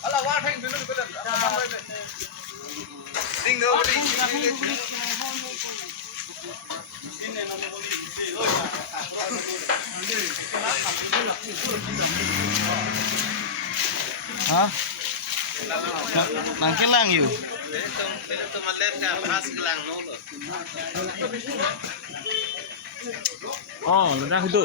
Alah, wah, hang dulu betul. Ding dong, ding. Hah? Nang kilang yuk. Itu मतलब का bahas gelang nolo. Oh, ledak itu.